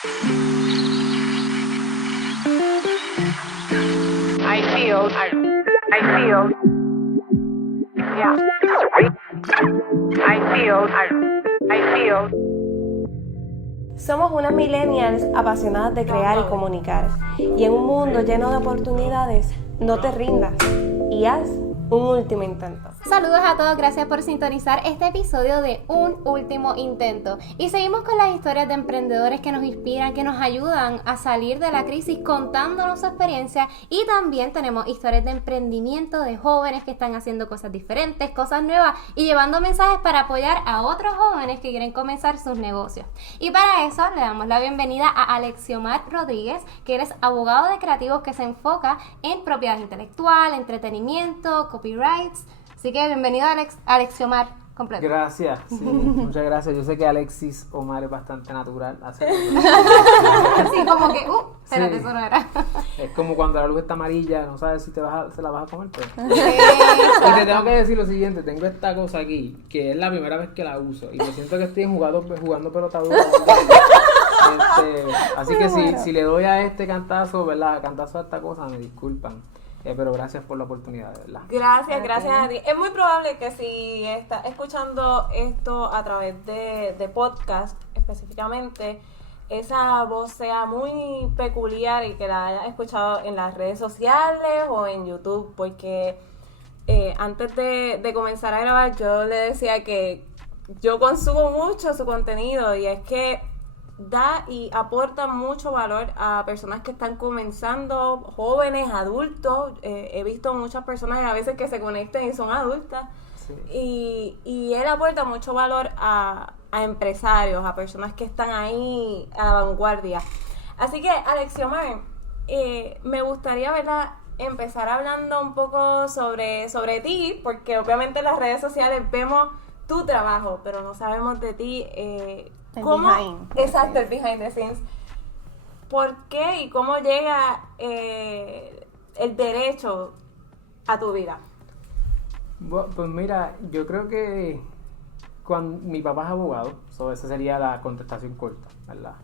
I feel, yeah. I feel. Somos unas millennials apasionadas de crear y comunicar. Y en un mundo lleno de oportunidades, no te rindas y haz un último intento. Saludos a todos, gracias por sintonizar este episodio de Un Último Intento. Y seguimos con las historias de emprendedores que nos inspiran, que nos ayudan a salir de la crisis contándonos su experiencia. Y también tenemos historias de emprendimiento de jóvenes que están haciendo cosas diferentes, cosas nuevas y llevando mensajes para apoyar a otros jóvenes que quieren comenzar sus negocios. Y para eso le damos la bienvenida a Alexiomar Rodríguez, que eres abogado de creativos que se enfoca en propiedad intelectual, entretenimiento, copyrights. Así que bienvenido Alexiomar completo. Gracias, sí, muchas gracias. Yo sé que Alexis Omar es bastante natural. Así como que, espérate, sí. Eso no era. Es como cuando la luz está amarilla, no sabes si se la vas a comer. Pero... Y te tengo que decir lo siguiente, tengo esta cosa aquí, que es la primera vez que la uso. Y me siento que estoy jugando pelota dura. Así que si le doy a este cantazo, ¿verdad? Cantazo a esta cosa, me disculpan. Pero gracias por la oportunidad, de verdad. Gracias a ti. Es muy probable que si estás escuchando esto a través de podcast específicamente, esa voz sea muy peculiar y que la hayas escuchado en las redes sociales o en YouTube, porque antes de comenzar a grabar yo le decía que yo consumo mucho su contenido y es que da y aporta mucho valor a personas que están comenzando, jóvenes, adultos. He visto muchas personas a veces que se conectan y son adultas. Sí. Y él aporta mucho valor a empresarios, a personas que están ahí a la vanguardia. Así que, Alexiomar, me gustaría, ¿verdad?, empezar hablando un poco sobre ti, porque obviamente en las redes sociales vemos tu trabajo, pero no sabemos de ti. ¿Cómo? Exacto, el behind the scenes. ¿Por qué y cómo llega el derecho a tu vida? Bueno, pues mira, yo creo que cuando mi papá es abogado, esa sería la contestación corta, ¿verdad?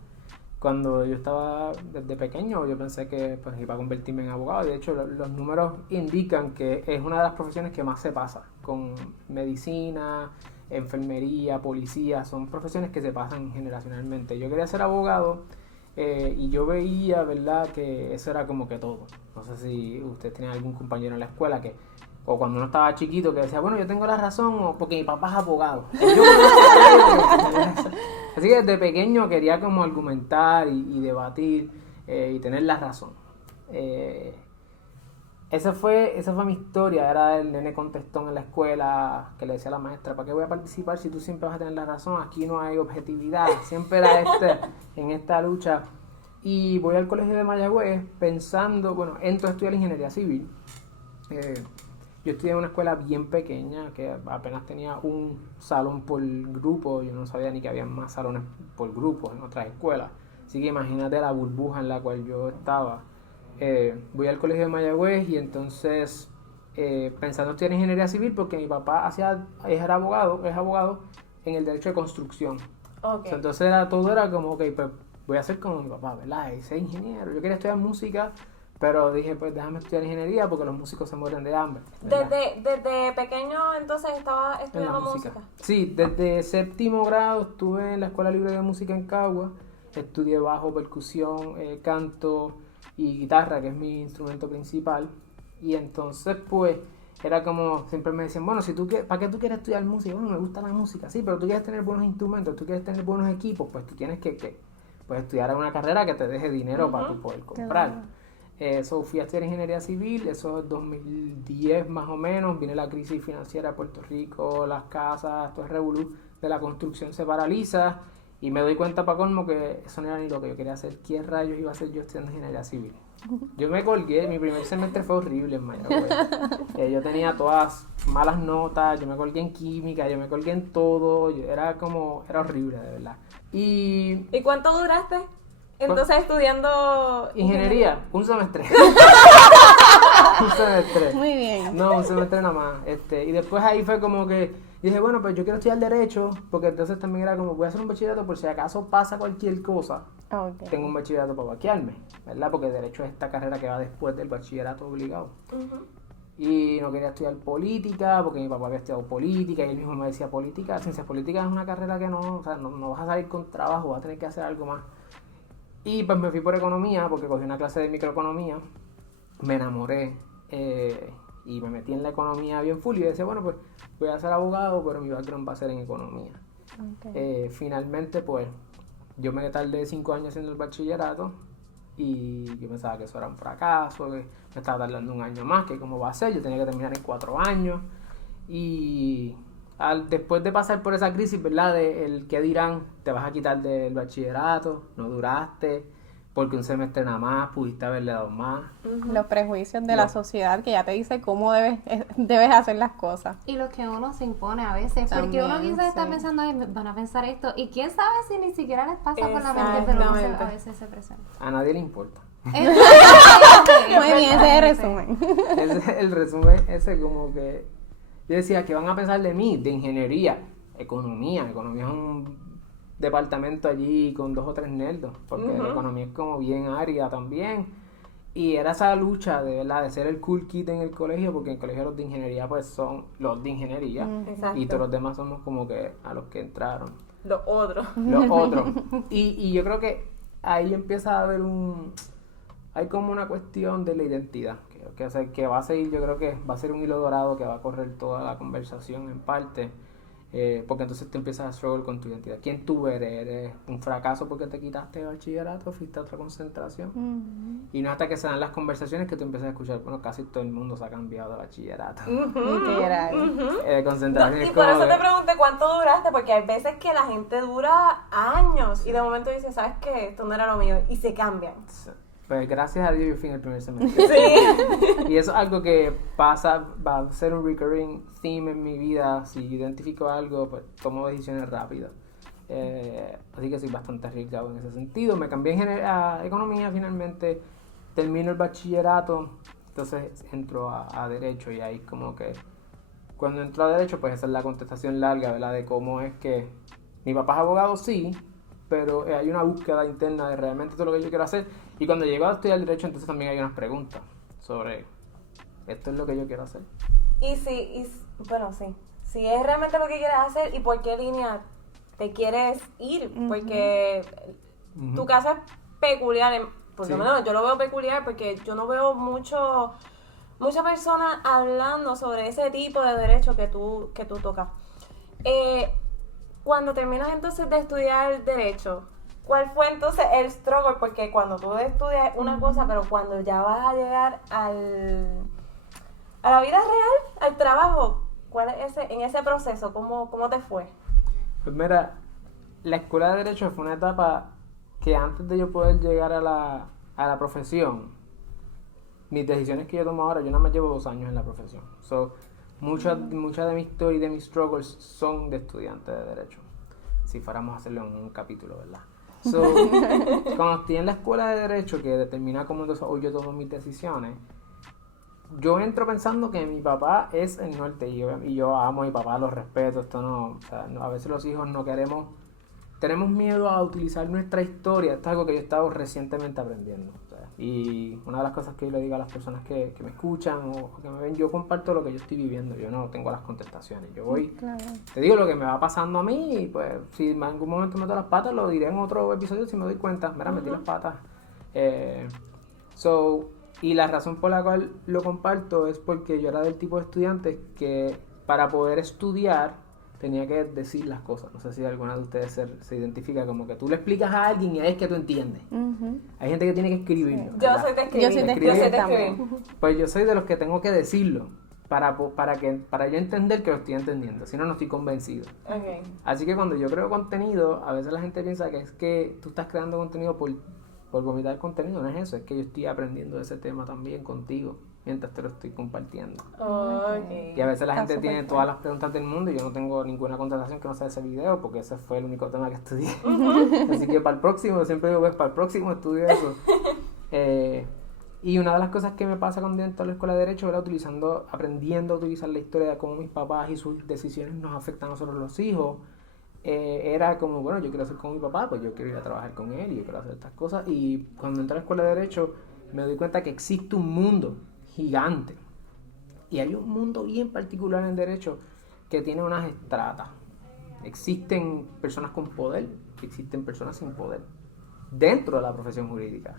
Cuando yo estaba desde pequeño, yo pensé que pues, iba a convertirme en abogado. De hecho, los números indican que es una de las profesiones que más se pasa con medicina, enfermería, policía, son profesiones que se pasan generacionalmente. Yo quería ser abogado y yo veía, ¿verdad?, que eso era como que todo. No sé si ustedes tenían algún compañero en la escuela o cuando uno estaba chiquito que decía, bueno, yo tengo la razón o porque mi papá es abogado. Así que desde pequeño quería como argumentar y debatir y tener la razón. Esa fue mi historia, era el nene contestón en la escuela que le decía a la maestra, ¿para qué voy a participar si tú siempre vas a tener la razón? Aquí no hay objetividad, siempre era en esta lucha. Y voy al colegio de Mayagüez pensando, entro a estudiar ingeniería civil. Yo estudié en una escuela bien pequeña, que apenas tenía un salón por grupo, yo no sabía ni que había más salones por grupo en otras escuelas. Así que imagínate la burbuja en la cual yo estaba. Voy al colegio de Mayagüez y entonces pensando estudiar ingeniería civil porque mi papá es abogado en el derecho de construcción. Okay. Entonces todo era como, pues voy a ser como mi papá, ¿verdad? Y ser ingeniero. Yo quería estudiar música, pero dije, pues déjame estudiar ingeniería porque los músicos se mueren de hambre. Desde pequeño entonces estaba estudiando música. Sí, desde séptimo grado estuve en la Escuela Libre de Música en Cagua. Estudié bajo, percusión, canto y guitarra, que es mi instrumento principal. Y entonces pues era como, siempre me decían, bueno, ¿para qué tú quieres estudiar música? Bueno, me gusta la música, sí, pero tú quieres tener buenos instrumentos, tú quieres tener buenos equipos, pues tú tienes que pues, estudiar una carrera que te deje dinero para tú poder comprar. Eso fui a estudiar ingeniería civil, eso es 2010 más o menos, viene la crisis financiera de Puerto Rico, las casas, todo el revolú de la construcción se paraliza. Y me doy cuenta, para colmo, que eso no era ni lo que yo quería hacer. ¿Qué rayos iba a hacer yo estudiando ingeniería civil? Yo me colgué, mi primer semestre fue horrible en Mayagüez. Yo tenía todas malas notas, yo me colgué en química, yo me colgué en todo. Era horrible, de verdad. ¿Y cuánto duraste entonces estudiando ingeniería? Un semestre. Un semestre. Muy bien. No, un semestre nada más. Y después ahí fue como que Y dije, bueno, pues yo quiero estudiar Derecho, porque entonces también era como, voy a hacer un bachillerato por si acaso pasa cualquier cosa. Ok. Tengo un bachillerato para vaquearme, ¿verdad? Porque Derecho es esta carrera que va después del bachillerato obligado. Y no quería estudiar política, porque mi papá había estudiado política, y él mismo me decía, ciencias políticas es una carrera que no, o sea, no vas a salir con trabajo, vas a tener que hacer algo más. Y pues me fui por economía, porque cogí una clase de microeconomía, me enamoré, y me metí en la economía bien full, y decía, bueno, pues voy a ser abogado, pero mi background va a ser en economía. Ok. Finalmente, pues, yo me tardé 5 años haciendo el bachillerato, y yo pensaba que eso era un fracaso, que me estaba tardando un año más, que cómo va a ser, yo tenía que terminar en 4 años, y después de pasar por esa crisis, ¿verdad? De el que dirán, te vas a quitar del bachillerato, no duraste, porque un semestre nada más, pudiste haberle dado más. Los prejuicios de la sociedad que ya te dice cómo debes hacer las cosas. Y lo que uno se impone a veces, porque También, uno quizás está sí. pensando, "Ay, van a pensar esto", y quién sabe si ni siquiera les pasa por la mente, pero no se, Exactamente. a veces se presenta. A nadie le importa. Muy bien, ese es el resumen. Ese es el resumen ese como que yo decía, ¿qué van a pensar de mí? De ingeniería, economía es un departamento allí con 2 o 3 nerdos, porque la economía es como bien árida también, y era esa lucha de verdad de ser el cool kid en el colegio, porque en el colegio los de ingeniería pues son los de ingeniería, Exacto. y todos los demás somos como que a los que entraron Los otros. los otros. Y yo creo que ahí empieza a haber hay como una cuestión de la identidad, que va a seguir, yo creo que va a ser un hilo dorado que va a correr toda la conversación en parte, porque entonces te empiezas a struggle con tu identidad. ¿Quién tú eres? ¿Eres un fracaso porque te quitaste el bachillerato, fuiste a otra concentración? Y no hasta que se dan las conversaciones que tú empiezas a escuchar, bueno, casi todo el mundo se ha cambiado de bachillerato. Literal. Concentración No, y es por como eso de- te pregunté cuánto duraste, porque hay veces que la gente dura años y de momento dice, ¿sabes qué? Esto no era lo mío, y se cambian. Pues gracias a Dios yo fui en el primer semestre. Sí. Y eso es algo que pasa, va a ser un recurring theme en mi vida. Si identifico algo, pues tomo decisiones rápidas. Así que soy bastante arriesgado en ese sentido. Me cambié a economía finalmente, termino el bachillerato, entonces entro a derecho, y ahí como que cuando entro a derecho, pues esa es la contestación larga, ¿verdad? De cómo es que mi papá es abogado, sí, pero hay una búsqueda interna de realmente todo lo que yo quiero hacer. Y cuando llego a estudiar derecho, entonces también hay unas preguntas sobre esto es lo que yo quiero hacer. Bueno, sí. Si es realmente lo que quieres hacer y por qué línea te quieres ir, porque tu caso es peculiar, por lo Sí. menos yo lo veo peculiar porque yo no veo muchas personas hablando sobre ese tipo de derecho que tú tocas. Cuando terminas entonces de estudiar derecho, ¿cuál fue entonces el struggle? Porque cuando tú estudias una cosa, pero cuando ya vas a llegar a la vida real, al trabajo, ¿cuál es en ese proceso? ¿Cómo te fue? Pues mira, la escuela de derecho fue una etapa que antes de yo poder llegar a la profesión, mis decisiones que yo tomo ahora, yo nada más llevo 2 años en la profesión. So, mucha de mi historia y de mis struggles son de estudiante de derecho. Si fuéramos a hacerlo en un capítulo, ¿verdad? So, cuando estoy en la escuela de derecho, que determina cómo entonces hoy yo tomo mis decisiones, yo entro pensando que mi papá es el norte, y yo amo a mi papá, lo respeto, esto no, o sea, a veces los hijos no tenemos miedo a utilizar nuestra historia. Esto es algo que yo he estado recientemente aprendiendo, o sea, y una de las cosas que yo le digo a las personas que me escuchan o que me ven, yo comparto lo que yo estoy viviendo, yo no tengo las contestaciones, yo voy, te digo lo que me va pasando a mí, y pues si en algún momento meto las patas, lo diré en otro episodio si me doy cuenta, mira, metí las patas. Y la razón por la cual lo comparto es porque yo era del tipo de estudiante que para poder estudiar tenía que decir las cosas. No sé si alguna de ustedes se identifica como que tú le explicas a alguien y ahí es que tú entiendes. Hay gente que tiene que escribirlo. Yo ¿verdad? soy de escribir. Yo soy de escribir también. Pues yo soy de los que tengo que decirlo para yo entender que lo estoy entendiendo. Si no, no estoy convencido. Okay. Así que cuando yo creo contenido, a veces la gente piensa que es que tú estás creando contenido por vomitar contenido. No es eso, es que yo estoy aprendiendo de ese tema también contigo mientras te lo estoy compartiendo. Okay. Y a veces la Está gente súper tiene cool. todas las preguntas del mundo y yo no tengo ninguna contestación que no sea ese video, porque ese fue el único tema que estudié. Así que para el próximo, siempre digo, pues para el próximo estudio eso. Y una de las cosas que me pasa cuando entro a la escuela de Derecho era aprendiendo a utilizar la historia de cómo mis papás y sus decisiones nos afectan a nosotros los hijos. Era como, bueno, yo quiero ser como mi papá, pues yo quiero ir a trabajar con él y yo quiero hacer estas cosas. Y cuando entré a la escuela de Derecho me doy cuenta que existe un mundo gigante. Y hay un mundo bien particular en Derecho que tiene unas estratas. Existen personas con poder y existen personas sin poder dentro de la profesión jurídica.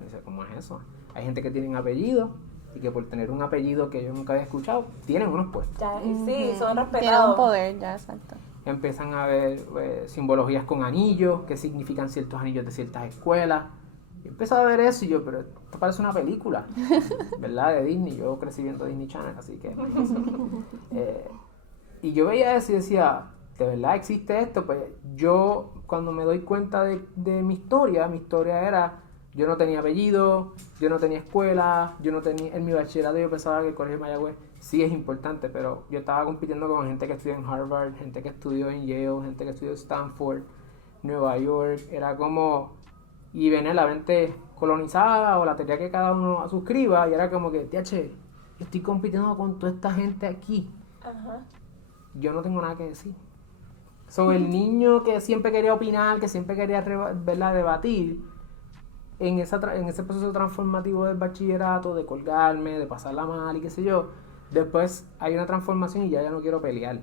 Dice, ¿cómo es eso? Hay gente que tiene apellido y que por tener un apellido que yo nunca había escuchado, tienen unos puestos. Ya, y sí, son Tiene un respetados. poder, ya, exacto. Empiezan a ver simbologías con anillos, que significan ciertos anillos de ciertas escuelas. Yo empecé a ver eso y yo, pero esto parece una película, ¿verdad? De Disney. Yo crecí viendo Disney Channel, así que... y yo veía eso y decía, ¿de verdad existe esto? Pues yo, cuando me doy cuenta de mi historia era, yo no tenía apellido, yo no tenía escuela, en mi bachillerato yo pensaba que el colegio de Mayagüez sí es importante, pero yo estaba compitiendo con gente que estudió en Harvard, gente que estudió en Yale, gente que estudió en Stanford, Nueva York, era como... Y venía la mente colonizada o la teoría que cada uno suscriba, y era como que, TH, estoy compitiendo con toda esta gente aquí. Ajá. Yo no tengo nada que decir. Sobre el niño que siempre quería opinar, que siempre quería debatir, en ese proceso transformativo del bachillerato, de colgarme, de pasarla mal y qué sé yo, después hay una transformación y ya no quiero pelear.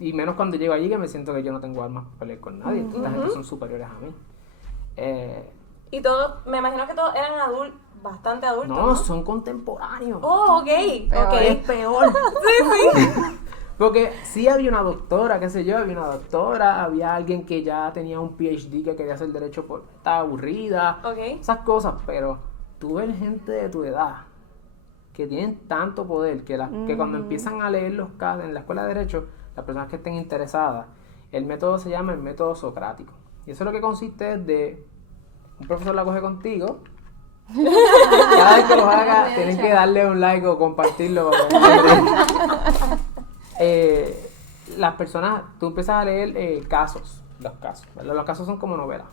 Y menos cuando llego allí, que me siento que yo no tengo armas para pelear con nadie. Esta gente son superiores a mí. Y todos, me imagino que todos eran bastante adultos. No, son contemporáneos. Oh, ok. Es peor. Sí. Porque sí había una doctora, qué sé yo, había alguien que ya tenía un PhD que quería hacer derecho porque estaba aburrida, Ok. esas cosas, pero tú ves gente de tu edad que tienen tanto poder que cuando empiezan a leer los casos en la escuela de derecho, las personas que estén interesadas, el método se llama el método socrático. Y eso lo que consiste es de un profesor la coge contigo. Cada vez que los haga, tienen que darle un like o compartirlo. Las personas, tú empiezas a leer los casos, ¿verdad? Los casos son como novelas.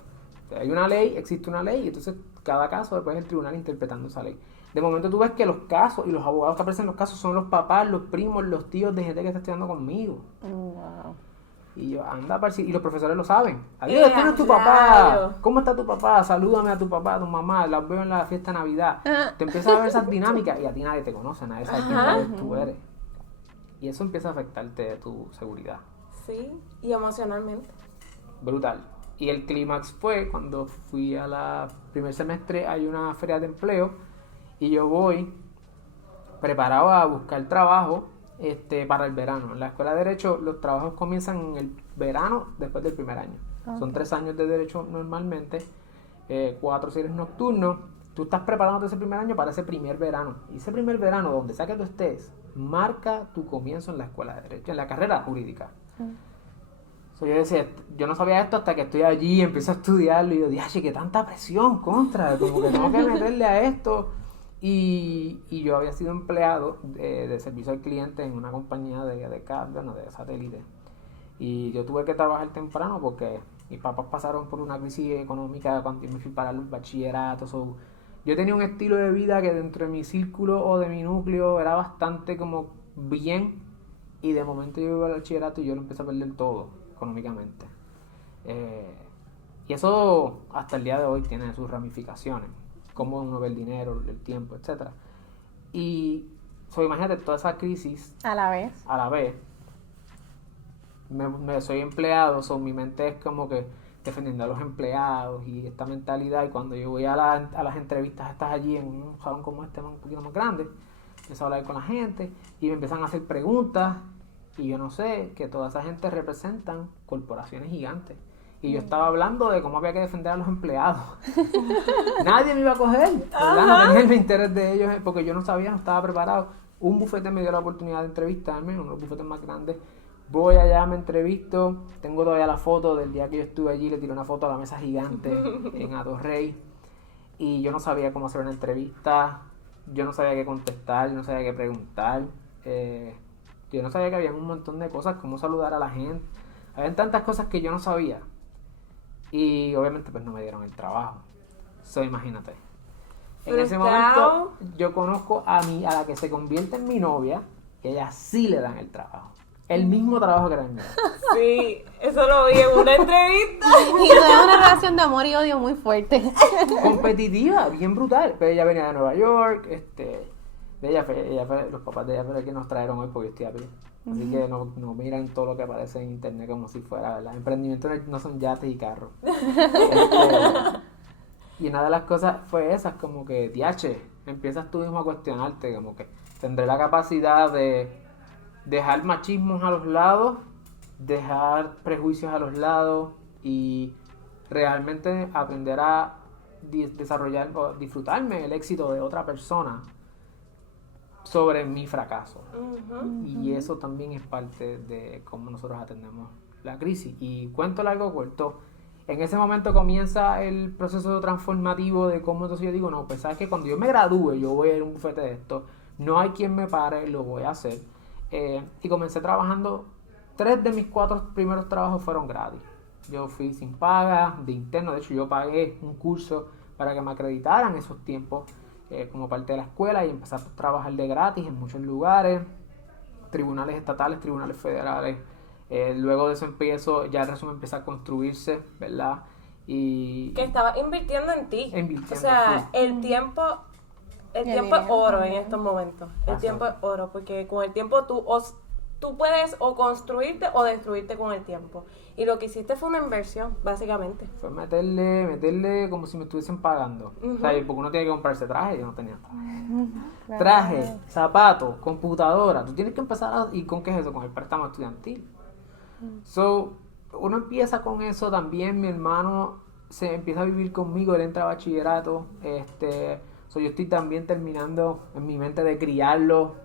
Hay una ley, existe una ley, y entonces cada caso después el tribunal interpretando esa ley. De momento tú ves que los casos y los abogados que aparecen en los casos son los papás, los primos, los tíos de gente que está estudiando conmigo. Wow. Y yo, y los profesores lo saben. Adiós, este no es tu papá. ¿Cómo está tu papá? Salúdame a tu papá, a tu mamá. Las veo en la fiesta de Navidad. Te empiezas a ver esas dinámicas y a ti nadie te conoce, nadie sabe quién tú eres. Y eso empieza a afectarte tu seguridad. Sí, y emocionalmente. Brutal. Y el clímax fue cuando fui a la primer semestre, hay una feria de empleo y yo voy preparado a buscar trabajo para el verano. En la escuela de Derecho los trabajos comienzan en el verano después del primer año. Okay. Son 3 años de Derecho normalmente, 4 si eres nocturno. Tú estás preparándote ese primer año para ese primer verano. Y ese primer verano, donde sea que tú estés, marca tu comienzo en la escuela de Derecho, en la carrera jurídica. So, yo decía, yo no sabía esto hasta que estoy allí y empiezo a estudiarlo y yo dije, qué tanta presión contra, como que tengo que meterle a esto. Y yo había sido empleado de servicio al cliente en una compañía de satélite. Y yo tuve que trabajar temprano porque mis papás pasaron por una crisis económica cuando yo me fui para el bachillerato. So, yo tenía un estilo de vida que dentro de mi círculo o de mi núcleo era bastante como bien. Y de momento yo iba al bachillerato y yo lo empecé a perder todo económicamente. Y eso hasta el día de hoy tiene sus ramificaciones. Cómo uno ve el dinero, el tiempo, etc. Y imagínate toda esa crisis a la vez. Soy empleado, mi mente es como que defendiendo a los empleados y esta mentalidad. Y cuando yo voy a las entrevistas, estás allí en un salón como este, un poquito más grande, empiezo a hablar con la gente y me empiezan a hacer preguntas. Y yo no sé, que toda esa gente representan corporaciones gigantes. Y yo estaba hablando de cómo había que defender a los empleados. Nadie me iba a coger, ¿verdad? No tenía el interés de ellos, porque yo no sabía, no estaba preparado. Un bufete me dio la oportunidad de entrevistarme, uno de los bufetes más grandes. Voy allá, me entrevisto, tengo todavía la foto del día que yo estuve allí, le tiré una foto a la mesa gigante en Atorrey. Y yo no sabía cómo hacer una entrevista, yo no sabía qué contestar, yo no sabía qué preguntar. Yo no sabía que había un montón de cosas, cómo saludar a la gente. Habían tantas cosas que yo no sabía. Y obviamente pues no me dieron el trabajo. Imagínate. En ese Frustrado. momento yo conozco a la que se convierte en mi novia, que ella sí le dan el trabajo. El mismo trabajo que era el mío. Sí, eso lo vi en una entrevista. Y tuve una relación de amor y odio muy fuerte. Competitiva, bien brutal. Pero ella venía de Nueva York, los papás de ella fueron los que nos trajeron hoy porque yo estoy a pie. Así que no miran todo lo que aparece en internet como si fuera, ¿verdad? Emprendimientos no son yates y carros. Y una de las cosas fue esas, como que, diache, empiezas tú mismo a cuestionarte, como que tendré la capacidad de dejar machismos a los lados, dejar prejuicios a los lados y realmente aprender a desarrollar o disfrutarme el éxito de otra persona sobre mi fracaso. Y eso también es parte de cómo nosotros atendemos la crisis. Y cuento largo corto, en ese momento comienza el proceso transformativo de cómo entonces yo digo, no, pues sabes que cuando yo me gradúe, yo voy a ir a un bufete de esto, no hay quien me pare, lo voy a hacer. Y comencé trabajando, 3 de mis 4 primeros trabajos fueron gratis. Yo fui sin paga, de interno, de hecho yo pagué un curso para que me acreditaran esos tiempos como parte de la escuela y empecé a trabajar de gratis en muchos lugares, tribunales estatales, tribunales federales. Luego de eso ya el resumen empieza a construirse, ¿verdad? Y Que estabas invirtiendo en ti. Invirtiendo, o sea, sí. el tiempo es oro en estos momentos. El Así tiempo es oro, porque con el tiempo tú puedes o construirte o destruirte con el tiempo. Y lo que hiciste fue una inversión, básicamente. fue meterle como si me estuviesen pagando. O sea, porque uno tiene que comprarse traje, yo no tenía traje. Traje, zapatos, computadora. Tú tienes que empezar ¿y con qué es eso? Con el préstamo estudiantil. So, uno empieza con eso también. Mi hermano se empieza a vivir conmigo, él entra a bachillerato. Yo estoy también terminando en mi mente de criarlo.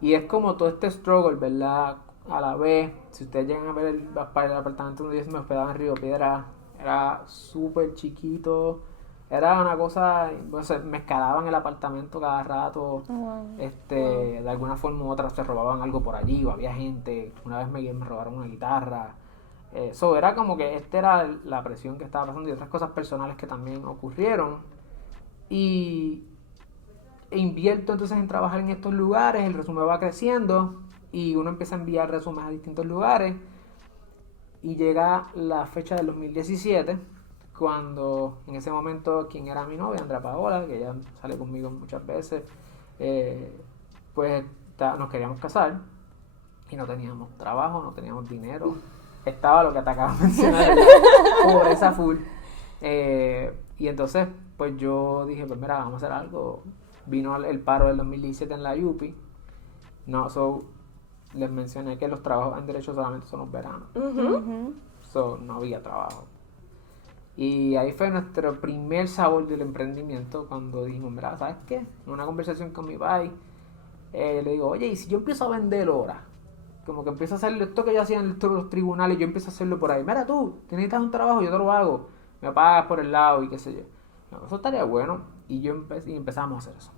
Y es como todo este struggle, ¿verdad? A la vez, si ustedes llegan a ver el apartamento donde yo me hospedaba en Río Piedra, era súper chiquito. Era una cosa, me escalaban el apartamento cada rato. De alguna forma u otra se robaban algo por allí o había gente. Una vez me robaron una guitarra. Era como que era la presión que estaba pasando y otras cosas personales que también ocurrieron. E invierto entonces en trabajar en estos lugares, el resumen va creciendo y uno empieza a enviar resúmenes a distintos lugares y llega la fecha del 2017 cuando en ese momento quien era mi novia, Andrea Paola, que ella sale conmigo muchas veces, pues nos queríamos casar y no teníamos trabajo, no teníamos dinero, estaba lo que te acabo de mencionar, pobreza full. Y entonces pues yo dije, pues mira, vamos a hacer algo. Vino el paro del 2017 en la UPI. Les mencioné que los trabajos en derecho solamente son los veranos. No había trabajo. Y ahí fue nuestro primer sabor del emprendimiento cuando dijimos, mira, ¿sabes qué? En una conversación con mi pai, le digo, oye, ¿y si yo empiezo a vender horas? Como que empiezo a hacer esto que yo hacía en los tribunales, yo empiezo a hacerlo por ahí. Mira tú, necesitas un trabajo, yo te lo hago. Me pagas por el lado y qué sé yo. No, eso estaría bueno. Y empezamos a hacer eso.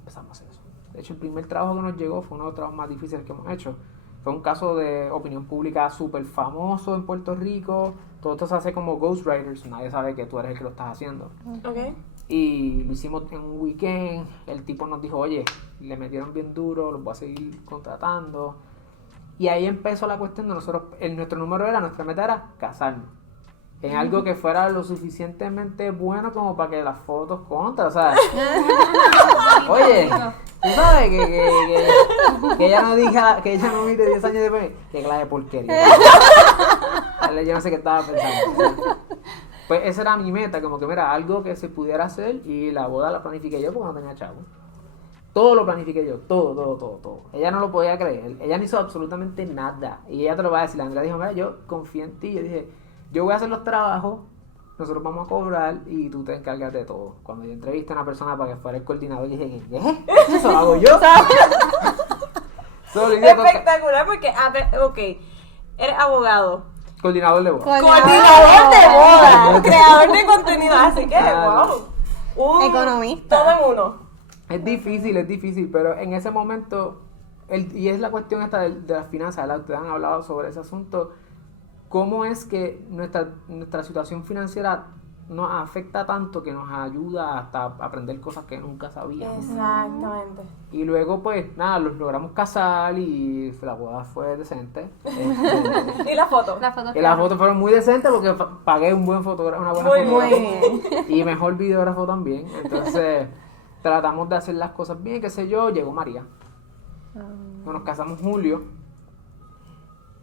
De hecho, el primer trabajo que nos llegó fue uno de los trabajos más difíciles que hemos hecho. Fue un caso de opinión pública súper famoso en Puerto Rico. Todo esto se hace como ghostwriters. Nadie sabe que tú eres el que lo estás haciendo. Okay. Y lo hicimos en un weekend. El tipo nos dijo, oye, le metieron bien duro, los voy a seguir contratando. Y ahí empezó la cuestión de nosotros. Nuestra meta era casarnos. En algo que fuera lo suficientemente bueno como para que las fotos contra, o sea. Oye, tú sabes que ella no diga, que ella no mire 10 años después, que clase de porquería. Yo no sé qué estaba pensando. Pues esa era mi meta, como que mira, algo que se pudiera hacer y la boda la planifiqué yo porque no tenía chavo. Todo lo planifiqué yo, todo. Ella no lo podía creer, ella no hizo absolutamente nada. Y ella te lo va a decir, Andrea dijo, mira, yo confío en ti, yo dije, yo voy a hacer los trabajos, nosotros vamos a cobrar y tú te encargas de todo. Cuando yo entrevisté a una persona para que fuera el coordinador, dije, ¿qué? Eso lo hago yo. Espectacular porque, eres abogado, Coordinador de boda. coordinador de boda, creador de contenido, así que, wow. Economista. Todo en uno. Es difícil, pero en ese momento, y es la cuestión esta de las finanzas, ¿verdad? Ustedes han hablado sobre ese asunto. ¿Cómo es que nuestra situación financiera nos afecta tanto que nos ayuda hasta a aprender cosas que nunca sabíamos. Exactamente. Y luego, pues, nada, los logramos casar y la boda fue decente. ¿Y la foto? La foto Y las fotos fueron muy decentes porque pagué un buen fotógrafo, una buena Muy fotógrafa. bien. Y mejor videógrafo también. Entonces, tratamos de hacer las cosas bien, qué sé yo. Llegó María. Nos casamos en julio.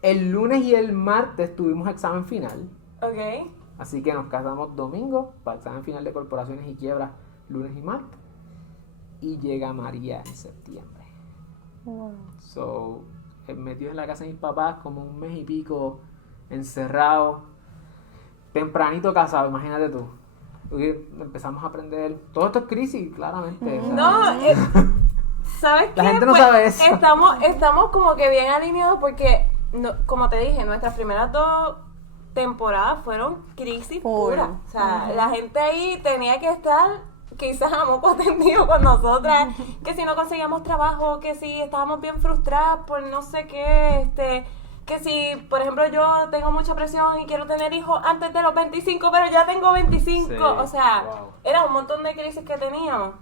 El lunes y el martes tuvimos examen final. Ok. Así que nos casamos domingo para examen final de corporaciones y quiebras lunes y martes. Y llega María en septiembre. Wow. So, metido en la casa de mis papás como un mes y pico, encerrado, tempranito casado, imagínate tú. Y empezamos a aprender. Todo esto es crisis, claramente. o sea, No, ¿sabes qué? La gente no sabe eso. Estamos como que bien alineados porque, como te dije, nuestras primeras 2 temporadas fueron crisis Full. pura. O sea, la gente ahí tenía que estar quizás a moco tendido con nosotras, que si no conseguíamos trabajo, que si estábamos bien frustradas por no sé qué, que si, por ejemplo, yo tengo mucha presión y quiero tener hijos antes de los 25, pero ya tengo 25. Sí, O sea, wow. era un montón de crisis que teníamos.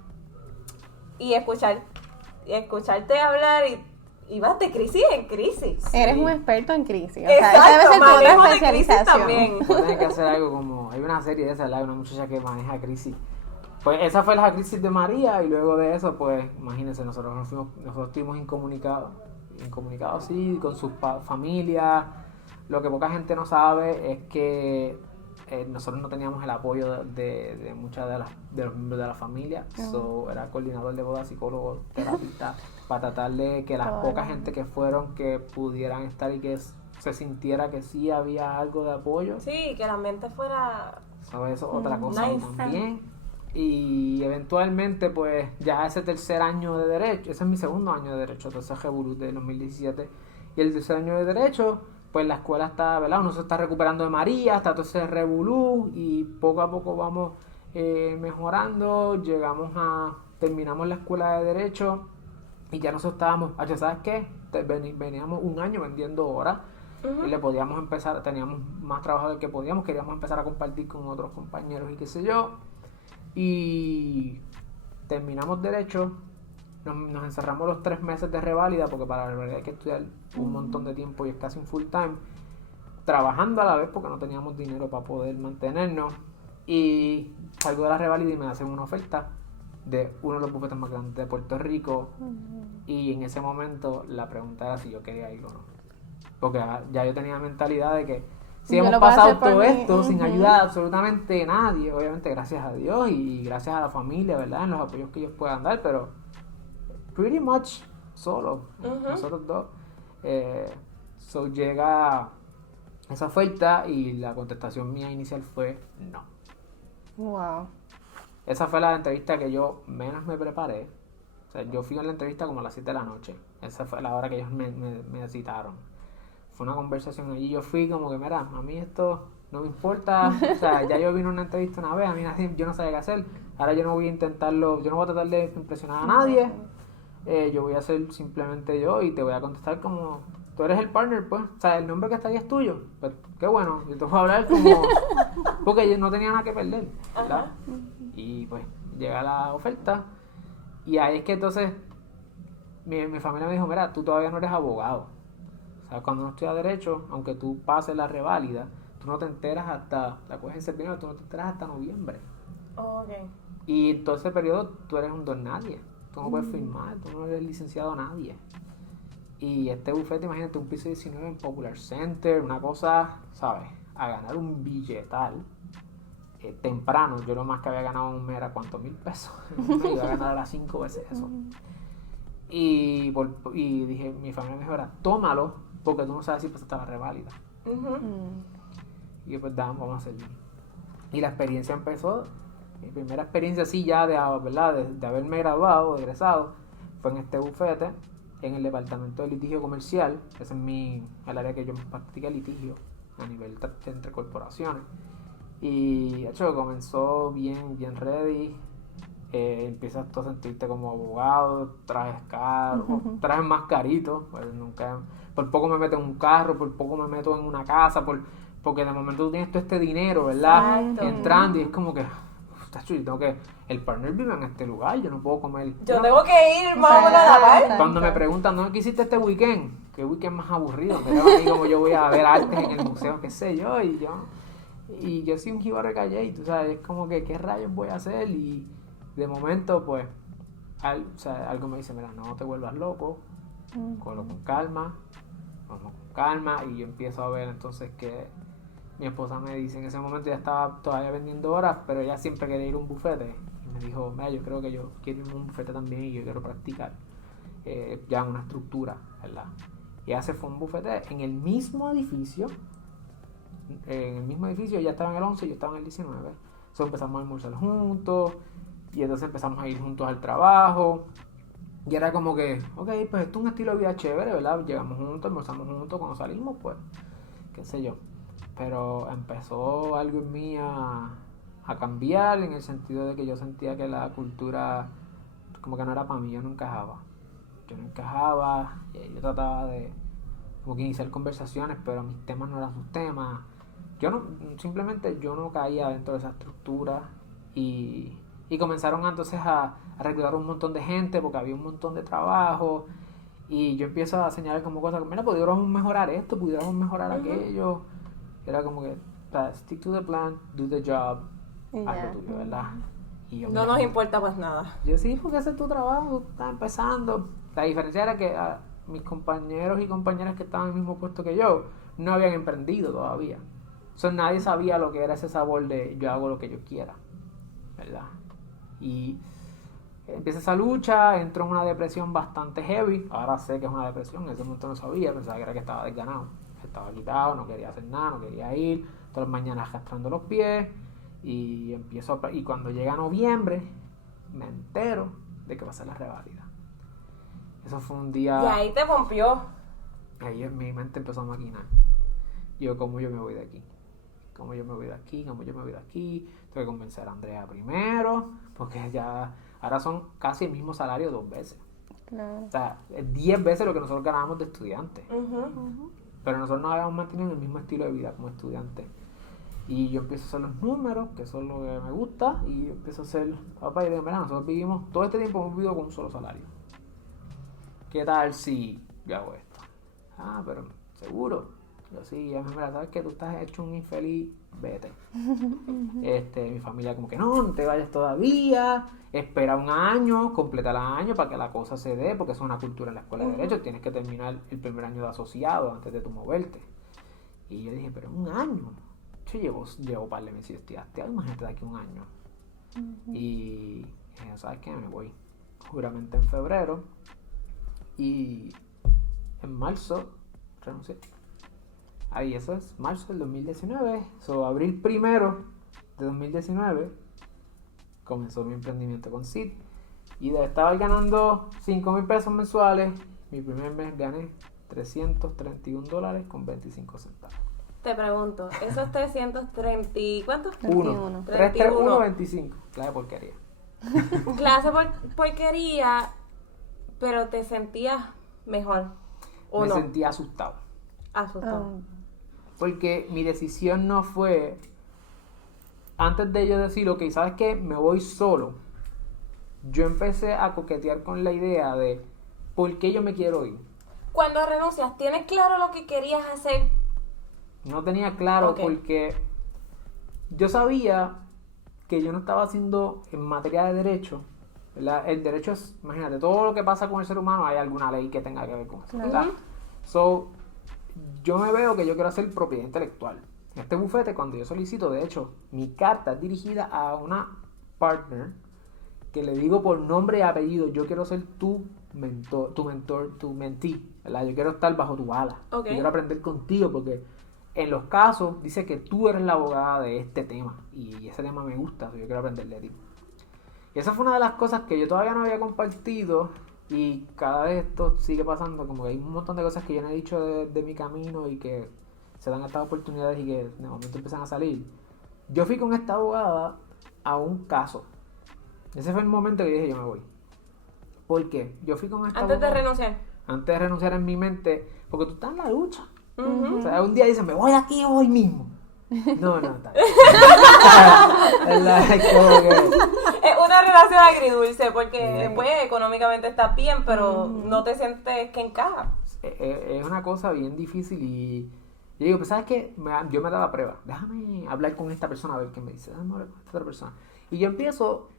Y escucharte hablar y vas de crisis en crisis. Eres Sí. un experto en crisis. O Exacto, sea, esa debe ser tu manejo otra de crisis especialización. también. Tienes que hacer algo como. Hay una serie de esa, ¿verdad? Una muchacha que maneja crisis. Pues esa fue la crisis de María, y luego de eso, pues, imagínense, nosotros estuvimos incomunicados, sí, con sus familias. Lo que poca gente no sabe es que nosotros no teníamos el apoyo de muchas de los miembros de la familia. So, era coordinador de boda, psicólogo, terapista, para tratar de que las poca gente que fueron, que pudieran estar y que se sintiera que sí había algo de apoyo. Sí, que el ambiente fuera... ¿Sabes? Eso otra cosa Nice. también. Y eventualmente, pues, ya ese tercer año de Derecho, ese es mi segundo año de Derecho, entonces Revolú de 2017, y el tercer año de Derecho, pues la escuela está, ¿verdad? Uno se está recuperando de María, está todo ese revolú, y poco a poco vamos mejorando, terminamos la escuela de Derecho, y ya nosotros estábamos, ¿sabes qué? Veníamos un año vendiendo horas, y le podíamos empezar, teníamos más trabajo del que podíamos, queríamos empezar a compartir con otros compañeros y qué sé yo. Y terminamos Derecho, nos encerramos los 3 meses de reválida, porque para la reválida hay que estudiar un montón de tiempo y es casi un full time, trabajando a la vez porque no teníamos dinero para poder mantenernos. Y salgo de la reválida y me hacen una oferta de uno de los bufetes más grandes de Puerto Rico. Y en ese momento la pregunta era si yo quería ir o no, porque ya yo tenía la mentalidad de que si Yo hemos lo puedo pasado hacer por todo mí. esto sin ayuda de absolutamente nadie, obviamente gracias a Dios y gracias a la familia, ¿verdad? En los apoyos que ellos puedan dar, pero pretty much solo, nosotros dos. So llega esa oferta y la contestación mía inicial fue no. Wow. Esa fue la entrevista que yo menos me preparé. O sea, yo fui a la entrevista como a las 7 de la noche. Esa fue la hora que ellos me citaron. Fue una conversación allí. Yo fui como que, mira, a mí esto no me importa. O sea, ya yo vine a una entrevista una vez, a mí yo no sabía qué hacer. Ahora yo no voy a intentarlo, yo no voy a tratar de impresionar a nadie. Yo voy a ser simplemente yo y te voy a contestar como, tú eres el partner, pues. O sea, el nombre que está ahí es tuyo. Pues, qué bueno, yo te voy a hablar como, porque yo no tenía nada que perder, ¿verdad? Y pues llega la oferta y ahí es que entonces mi familia me dijo, mira, tú todavía no eres abogado. O sea, cuando uno estudia Derecho, aunque tú pases la reválida, tú no te enteras hasta, la coges en septiembre, tú no te enteras hasta noviembre. Oh, ok. Y en todo ese periodo tú eres un don nadie. Tú no puedes firmar, tú no eres licenciado nadie. Y este bufete, imagínate, un piso 19 en Popular Center, una cosa, ¿sabes? A ganar un billetal temprano. Yo lo más que había ganado en un mes era ¿cuántos mil pesos? Me iba a ganar a las 5 veces eso. Y dije, mi familia me dijo, ahora, tómalo, porque tú no sabes si pasaste la reválida. Y yo, pues, vamos a hacerlo. Y la experiencia empezó, mi primera experiencia así ya ¿verdad? De haberme graduado, egresado, fue en este bufete, en el departamento de litigio comercial. Ese es el área que yo practiqué litigio a nivel entre corporaciones. Y de hecho comenzó bien ready. Empiezas tú a sentirte como abogado, trajes caros, trajes más caritos, pues nunca, por poco me meto en un carro, por poco me meto en una casa, porque de momento tú tienes todo este dinero, ¿verdad? Exacto. Entrando y es como que, tacho, yo tengo que, el partner vive en este lugar, yo no puedo comer. Yo No. tengo que ir más o menos a la par. Exacto. Cuando me preguntan, ¿no? ¿Qué hiciste este weekend? ¿Qué weekend más aburrido? Me veo a mí como yo voy a ver artes en el museo, qué sé yo, y yo soy un jíbaro calle, y tú sabes, es como que, ¿qué rayos voy a hacer? Y de momento, pues, o sea, algo me dice, mira, no te vuelvas loco, cógelo con calma, vamos con calma, y yo empiezo a ver entonces que mi esposa me dice, en ese momento ya estaba todavía vendiendo horas, pero ella siempre quería ir a un bufete, y me dijo, mira, yo creo que yo quiero ir a un bufete también, y yo quiero practicar ya una estructura, ¿verdad? Y ella se fue a un bufete en el mismo edificio, ella estaba en el 11 y yo estaba en el 19, entonces empezamos a almorzar juntos, y entonces empezamos a ir juntos al trabajo, y era como que, ok, pues esto es un estilo de vida chévere, ¿verdad? Llegamos juntos, almorzamos juntos, cuando salimos, pues, qué sé yo. Pero empezó algo en mí a cambiar, en el sentido de que yo sentía que la cultura como que no era para mí, yo no encajaba, y yo trataba de como que iniciar conversaciones, pero mis temas no eran sus temas, simplemente yo no caía dentro de esa estructura, y comenzaron entonces a reclutar un montón de gente porque había un montón de trabajo, y yo empiezo a señalar como cosas, mira, pudiéramos mejorar esto, pudiéramos mejorar aquello. Era como que, o sea, stick to the plan, do the job, Y haz ya. lo tuyo, ¿verdad? Y yo, No mira, nos importa pues nada. yo sí, porque ese es tu trabajo, estás empezando. La diferencia era que mis compañeros y compañeras que estaban en el mismo puesto que yo no habían emprendido todavía. Entonces nadie sabía lo que era ese sabor de yo hago lo que yo quiera, ¿verdad? Y empieza esa lucha, entro en una depresión bastante heavy. Ahora sé que es una depresión, en ese momento no sabía, pensaba que era que estaba desganado, estaba quitado, no quería hacer nada, no quería ir, todas las mañanas arrastrando los pies, y y cuando llega noviembre me entero de que va a ser la reválida. Eso fue un día. Y ahí te pompió. Ahí en mi mente empezó a maquinar. Yo, ¿cómo yo me voy de aquí? ¿Cómo yo me voy de aquí? ¿Cómo yo me voy de aquí? Tengo que convencer a Andrea primero, porque ya ahora son casi el mismo salario 2 veces. Claro. O sea, es 10 veces lo que nosotros ganábamos de estudiantes. Ujú. Pero nosotros nos habíamos mantenido en el mismo estilo de vida como estudiantes. Y yo empiezo a hacer los números, que eso es lo que me gusta, y yo empiezo a hacer, papá, y digo, mira, nosotros vivimos, todo este tiempo hemos vivido con un solo salario. ¿Qué tal si yo hago esto? Ah, pero seguro. Yo sí, mira, sabes que tú estás hecho un infeliz, vete. Mi familia como que no te vayas todavía, espera un año, completa el año para que la cosa se dé, porque eso es una cultura en la escuela de Derecho, tienes que terminar el primer año de asociado antes de tu moverte. Y yo dije, pero un año, yo llevo un par de meses estudiaste, imagínate de aquí un año. Y dije, ¿sabes qué? Me voy. Juramente en febrero, y en marzo renuncié. Ahí eso es marzo del 2019. Abril 1 de 2019 comenzó mi emprendimiento con Sid. Y de estar ganando 5,000 pesos mensuales, mi primer mes gané $331 con 25 centavos. Te pregunto, esos 330 y ¿cuántos? 31. 331.25. Clase de porquería. Clase porquería, pero te sentías mejor. ¿O Me no? sentía asustado. Asustado. Porque mi decisión no fue, antes de yo decir, ok, ¿sabes qué? Me voy solo. Yo empecé a coquetear con la idea de, ¿por qué yo me quiero ir? Cuando renuncias, ¿tienes claro lo que querías hacer? No tenía claro, Ok. porque yo sabía que yo no estaba haciendo en materia de derecho, ¿verdad? El derecho es, imagínate, todo lo que pasa con el ser humano hay alguna ley que tenga que ver con eso, ¿verdad? Yo me veo que yo quiero hacer propiedad intelectual. En este bufete, cuando yo solicito, de hecho, mi carta es dirigida a una partner que le digo por nombre y apellido, yo quiero ser tu mentor, tu mentee, ¿verdad? Yo quiero estar bajo tu ala. Ok. Yo quiero aprender contigo porque en los casos dice que tú eres la abogada de este tema y ese tema me gusta, yo quiero aprender de ti. Y esa fue una de las cosas que yo todavía no había compartido, y cada vez esto sigue pasando, como que hay un montón de cosas que yo no he dicho de mi camino y que se dan estas oportunidades y que de momento empiezan a salir. Yo fui con esta abogada a un caso. Ese fue el momento que dije, yo me voy. ¿Por qué? Yo fui con esta Antes de abogada. renunciar. Antes de renunciar en mi mente, porque tú estás en la lucha. Ujú. O sea, un día dices, me voy de aquí hoy mismo. No, está bien. Es como que... Es una relación agridulce porque Sí. pues económicamente estás bien, pero no te sientes que encaja. Es una cosa bien difícil y yo digo, pues ¿sabes qué? Yo me he dado la prueba. Déjame hablar con esta persona a ver qué me dice. Déjame hablar con esta otra persona. Y yo empiezo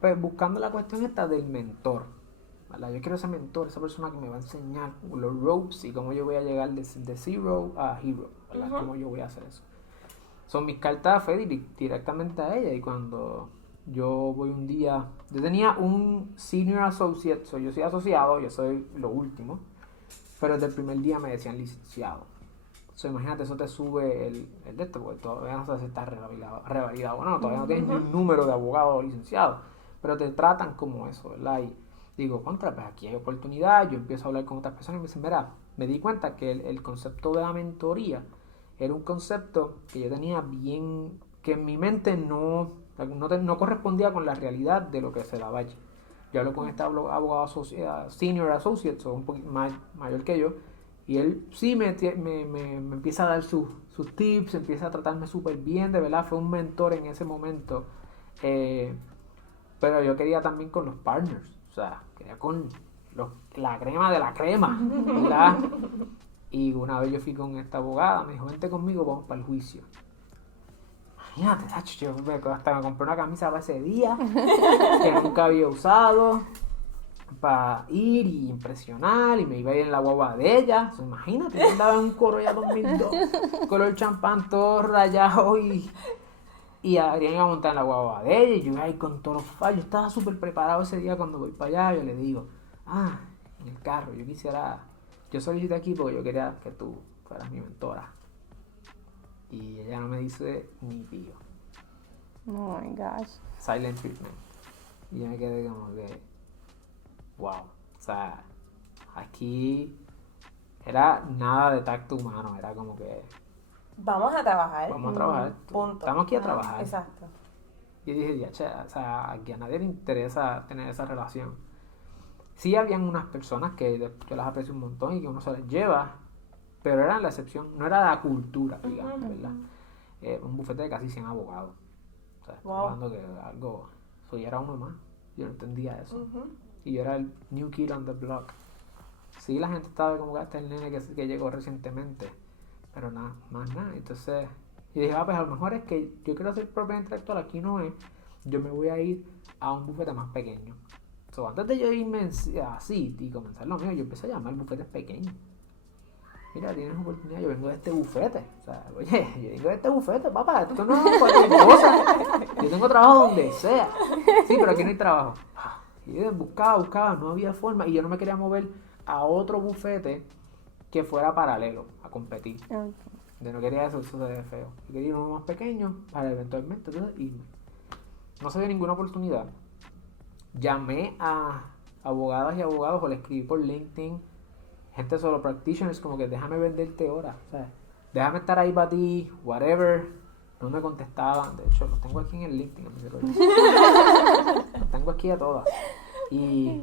pues, buscando la cuestión esta del mentor. ¿Verdad? Yo quiero ese mentor, esa persona que me va a enseñar los ropes y cómo yo voy a llegar de zero a hero. ¿Verdad? Cómo yo voy a hacer eso. Son mis cartas fue directamente a ella y cuando yo voy un día, yo tenía un senior associate, yo soy asociado, yo soy lo último, pero desde el primer día me decían licenciado. Imagínate, eso te sube el de esto, porque todavía no sé si está revalidado o no, todavía no tienes ni un número de abogado o licenciado, pero te tratan como eso, ¿verdad? Y digo, contra, pues aquí hay oportunidad, yo empiezo a hablar con otras personas y me dicen, mira, me di cuenta que el concepto de la mentoría era un concepto que yo tenía bien, que en mi mente no correspondía con la realidad de lo que se daba allí. Yo hablo con este abogado senior associate, o un poquito mayor que yo, y él sí me empieza a dar sus tips, empieza a tratarme súper bien, de verdad, fue un mentor en ese momento. Pero yo quería también con los partners, o sea, quería con la crema de la crema, ¿verdad? Y una vez yo fui con esta abogada, me dijo, vente conmigo, vamos para el juicio. Imagínate, yo hasta me compré una camisa para ese día, que nunca había usado, para ir y impresionar, y me iba a ir en la guagua de ella. Imagínate, yo andaba en un Corolla 2002, color champán, todo rayado, y Adrián iba a montar en la guagua de ella, y yo iba ahí con todos los fallos. Yo estaba súper preparado ese día cuando voy para allá, yo le digo, en el carro, yo solicité aquí porque yo quería que tú fueras mi mentora. Y ella no me dice ni pío. Oh my gosh. Silent treatment. Y yo me quedé como que, wow. O sea, aquí era nada de tacto humano, era como que Vamos a trabajar. vamos a trabajar. Punto. Estamos aquí a trabajar. Exacto. Y dije, ya, che, o sea, aquí a nadie le interesa tener esa relación. Sí habían unas personas que yo las aprecio un montón y que uno se las lleva, pero eran la excepción, no era la cultura, digamos, ¿verdad? Un bufete de casi 100 abogados. O sea, estamos hablando que algo, yo era uno más, yo no entendía eso. Y yo era el new kid on the block. Sí, la gente estaba como que hasta el nene que llegó recientemente, pero nada, más nada. Entonces, y dije, pues a lo mejor es que yo quiero hacer propiedad intelectual, aquí no es, yo me voy a ir a un bufete más pequeño. Antes de yo irme así y comenzar lo mío, yo empecé a llamar bufetes pequeños. Mira, tienes oportunidad, yo vengo de este bufete. O sea, oye, yo vengo de este bufete, papá, esto no es cualquier cosa. Yo tengo trabajo donde sea. Sí, pero aquí no hay trabajo. Y yo buscaba, no había forma. Y yo no me quería mover a otro bufete que fuera paralelo a competir. Okay. Yo no quería eso se ve feo. Yo quería uno más pequeño para eventualmente irme. No se dio ninguna oportunidad. Llamé a abogadas y abogados o le escribí por LinkedIn, gente solo practitioners, como que déjame venderte horas, o sea, déjame estar ahí para ti, whatever. No me contestaban, de hecho los tengo aquí en el LinkedIn, los tengo aquí a todas y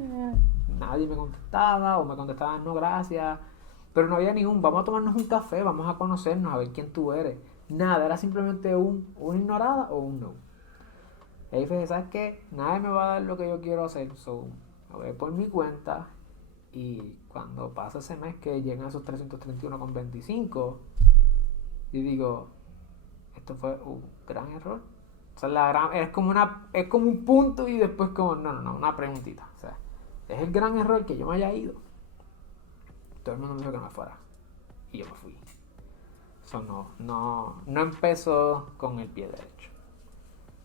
nadie me contestaba o me contestaban no gracias, pero no había ningún vamos a tomarnos un café, vamos a conocernos, a ver quién tú eres, nada, era simplemente una ignorada o un no. Y ahí dije, ¿sabes qué? Nadie me va a dar lo que yo quiero hacer, so me voy por mi cuenta y cuando pasa ese mes que llegan esos 331,25 yo digo, esto fue un gran error. O sea, es como un punto y después como, no, una preguntita. O sea, es el gran error que yo me haya ido. Todo el mundo me dijo que me fuera y yo me fui. Eso no empezó con el pie derecho.